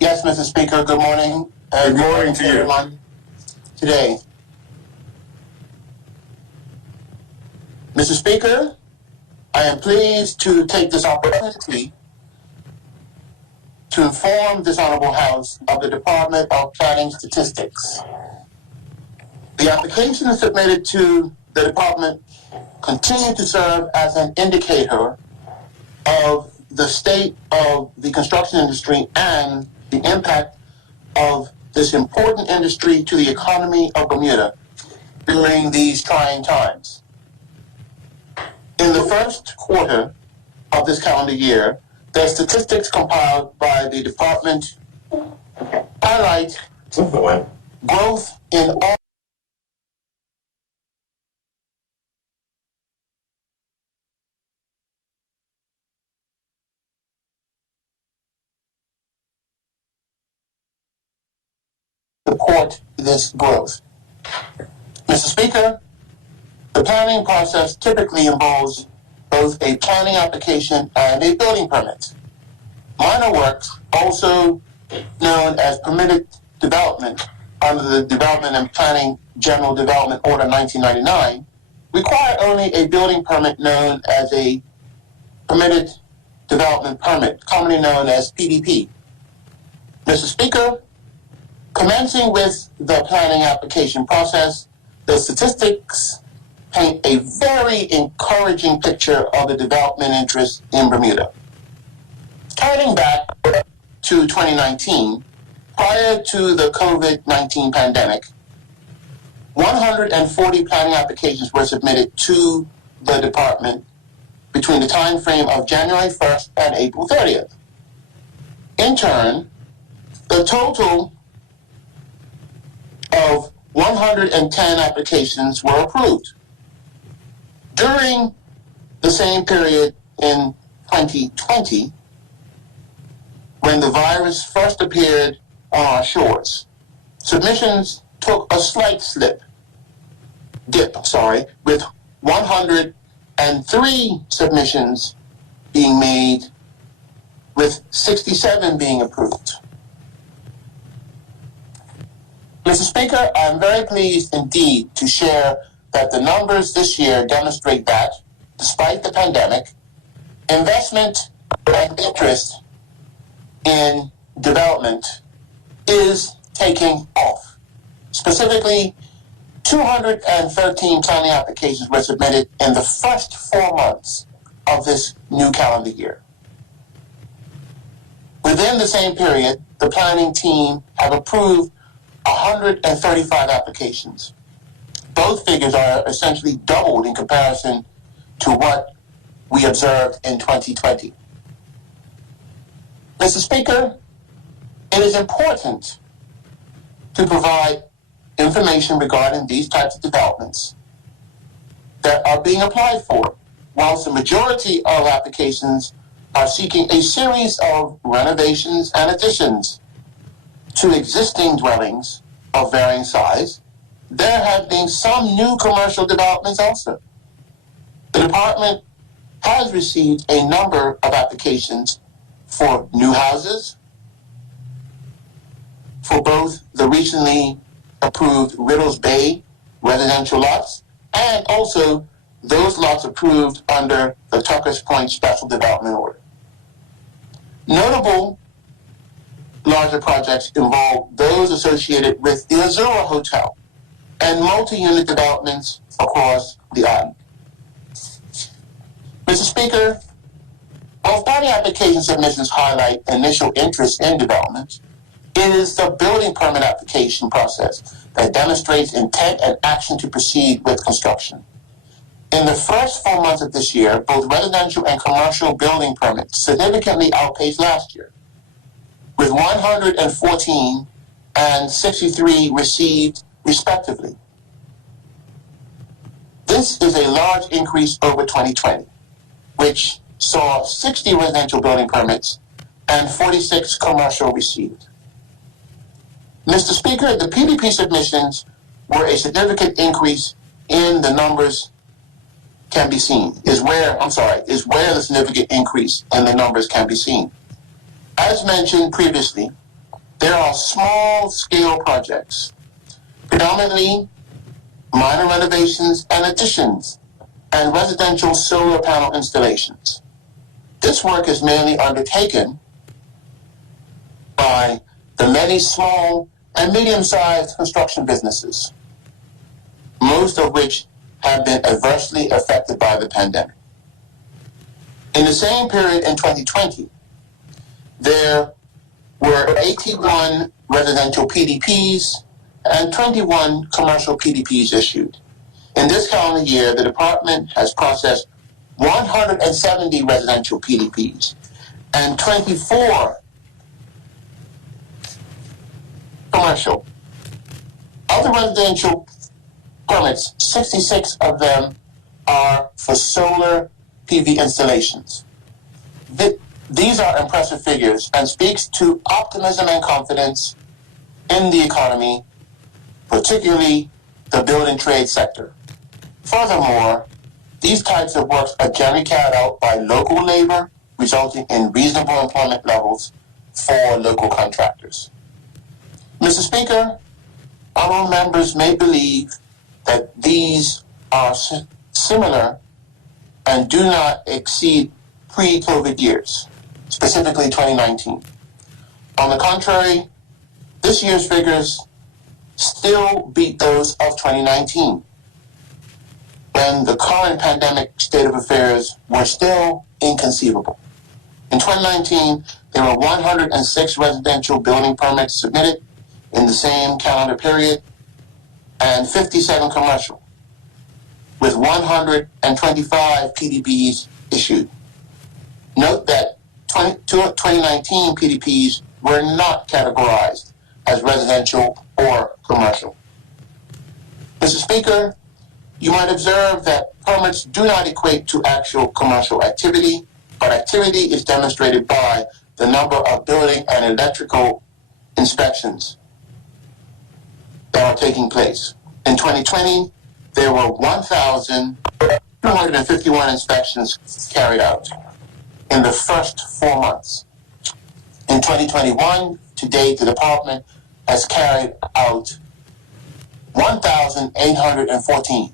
Yes, Mr. Speaker, good morning. Good morning to you. Everyone. Today. Mr. Speaker, I am pleased to take this opportunity to inform this Honorable House of the Department of Planning Statistics. The application submitted to the department continue to serve as an indicator of the state of the construction industry and the impact of this important industry to the economy of Bermuda during these trying times. In the first quarter of this calendar year, the statistics compiled by the department highlight growth in all support this growth. Mr. Speaker, the planning process typically involves both a planning application and a building permit. Minor works, also known as permitted development under the Development and Planning General Development Order 1999, require only a building permit known as a permitted development permit, commonly known as PDP. Mr. Speaker, commencing with the planning application process, the statistics paint a very encouraging picture of the development interest in Bermuda. Turning back to 2019, prior to the COVID-19 pandemic, 140 planning applications were submitted to the department between the time frame of January 1st and April 30th. In turn, the total of 110 applications were approved. During the same period in 2020, when the virus first appeared on our shores, submissions took a slight dip, with 103 submissions being made, with 67 being approved. Mr. Speaker, I am very pleased indeed to share that the numbers this year demonstrate that, despite the pandemic, investment and interest in development is taking off. Specifically, 213 planning applications were submitted in the first 4 months of this new calendar year. Within the same period, the planning team have approved 135 applications. Both figures are essentially doubled in comparison to what we observed in 2020. Mr. Speaker, it is important to provide information regarding these types of developments that are being applied for, whilst the majority of applications are seeking a series of renovations and additions to existing dwellings of varying size. There have been some new commercial developments also. The department has received a number of applications for new houses, for both the recently approved Riddles Bay residential lots, and also those lots approved under the Tuckers Point Special Development Order. Notable larger projects involve those associated with the Azura Hotel and multi-unit developments across the island. Mr. Speaker, while planning application submissions highlight initial interest in development, it is the building permit application process that demonstrates intent and action to proceed with construction. In the first 4 months of this year, both residential and commercial building permits significantly outpaced last year, with 114 and 63 received respectively. This is a large increase over 2020, which saw 60 residential building permits and 46 commercial received. Mr. Speaker, the PDP submissions were a significant increase in the numbers can be seen, is where the significant increase in the numbers can be seen. As mentioned previously, There are small-scale projects, predominantly minor renovations and additions, and residential solar panel installations. This work is mainly undertaken by the many small and medium-sized construction businesses, most of which have been adversely affected by the pandemic. In the same period in 2020, there were 81 residential PDPs and 21 commercial PDPs issued. In this calendar year, the department has processed 170 residential PDPs and 24 commercial. Of the residential permits, 66 of them are for solar PV installations. These are impressive figures and speaks to optimism and confidence in the economy, particularly the building trade sector. Furthermore, these types of works are generally carried out by local labor, resulting in reasonable employment levels for local contractors. Mr. Speaker, honorable members may believe that these are similar and do not exceed pre-COVID years, specifically 2019. On the contrary, this year's figures still beat those of 2019, when the current pandemic state of affairs were still inconceivable. In 2019, there were 106 residential building permits submitted in the same calendar period, and 57 commercial, with 125 PDPs issued. Note that 2019 PDPs were not categorized as residential or commercial. Mr. Speaker, you might observe that permits do not equate to actual commercial activity, but activity is demonstrated by the number of building and electrical inspections that are taking place. In 2020, there were 1,251 inspections carried out in the first 4 months. In 2021, to date, the department has carried out 1,814,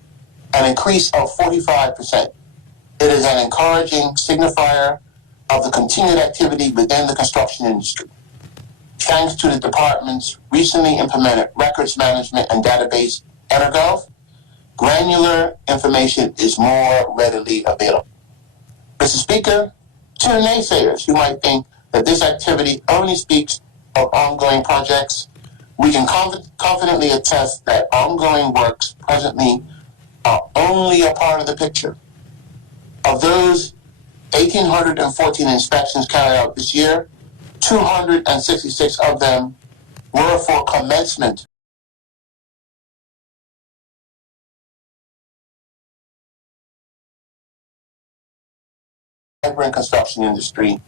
an increase of 45%. It is an encouraging signifier of the continued activity within the construction industry. Thanks to the department's recently implemented records management and database, EnerGov, granular information is more readily available. Mr. Speaker, to the naysayers who might think that this activity only speaks of ongoing projects, we can confidently attest that ongoing works presently are only a part of the picture. Of those 1,814 inspections carried out this year, 266 of them were for commencement vibrant construction industry,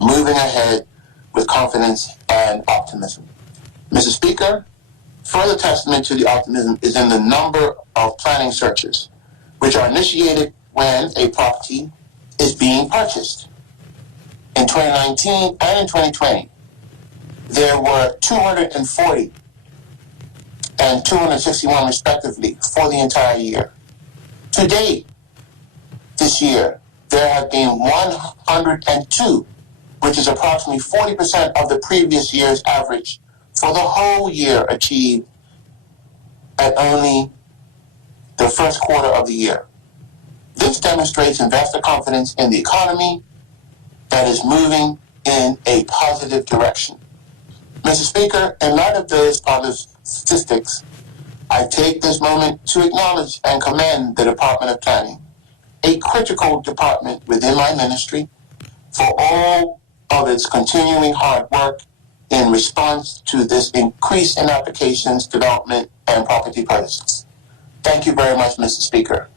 moving ahead with confidence and optimism. Mr. Speaker, further testament to the optimism is in the number of planning searches, which are initiated when a property is being purchased. In 2019 and in 2020, there were 240 and 261 respectively for the entire year. To date, this year, there have been 102, which is approximately 40% of the previous year's average for the whole year achieved at only the first quarter of the year. This demonstrates investor confidence in the economy that is moving in a positive direction. Mr. Speaker, in light of those positive statistics, I take this moment to acknowledge and commend the Department of Planning, a critical department within my ministry, for all of its continuing hard work in response to this increase in applications, development, and property purchases. Thank you very much, Mr. Speaker.